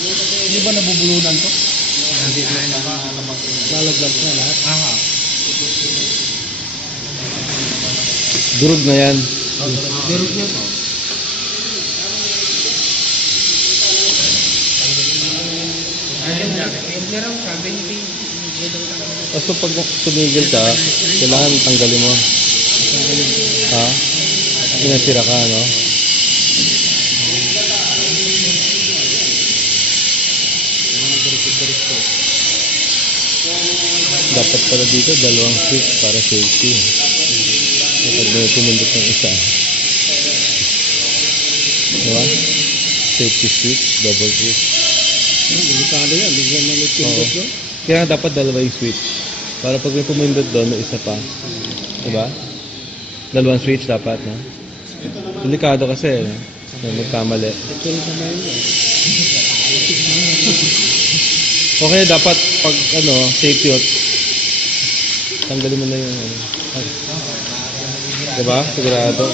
Hindi ba nabubulunan to? Hindi na Lalaglag na lahat. Aha. Durog na yan. Pero siya to. Ayun lang. Pero sabi ni Kaso pag tumigil ka, kailangan tanggalin mo. Ha? Pinatira ka, no? Dapat pala dito, dalawang switch para safety. Kapag may pumundot ng isa. Diba? Safety switch, double switch. Delikado yan. Bigyan na nagpindot Oo. doon. Kaya dapat dalawa yung switch. Para pag may pumindot doon, may isa pa. Diba? Dalawang switch dapat, no? Delikado kasi, no? Na magkamali. Ito rin sa mayo. Okay, dapat pag, safety out, tanggalin mo na yung, diba? Sigurado.